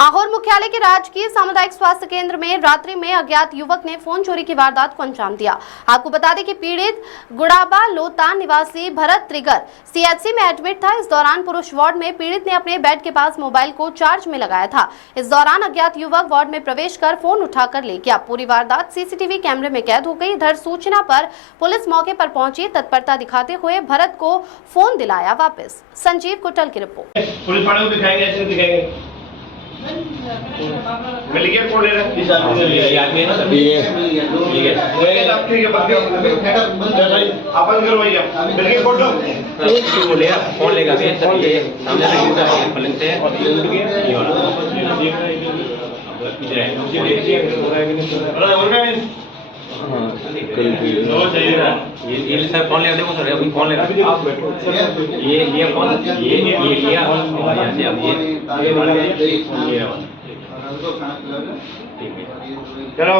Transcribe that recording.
आहोर मुख्यालय के राजकीय सामुदायिक स्वास्थ्य केंद्र में रात्रि में अज्ञात युवक ने फोन चोरी की वारदात को अंजाम दिया। आपको बता दें कि पीड़ित गुड़ाबा लोतान निवासी भरत त्रिगर सीएचसी में एडमिट था। इस दौरान पुरुष वार्ड में पीड़ित ने अपने बेड के पास मोबाइल को चार्ज में लगाया था। इस दौरान अज्ञात युवक वार्ड में प्रवेश कर फोन उठाकर ले गया। पूरी वारदात सीसीटीवी कैमरे में कैद हो गई। इधर सूचना पर पुलिस मौके पर पहुंची। तत्परता दिखाते हुए भरत को फोन दिलाया वापस। संजीव कुटल की रिपोर्ट। पुलिस वाले को दिखाएंगे, ऐसे दिखाएंगे। मिल गया कौन ले रहा है? ये आदमी है ना सभी। ठीक है आप ठीक है अपन करो भैया मिल गया फोटो वो ले फोन लेगा ये सामने से गिरता है पलंग से और ये उठ गया ये वाला ये सर फोन ले देखो सर अभी फोन ले रहा आप बैठो ये फोन ये लिया यहाँ से अब ये वाला ये ठीक है चलो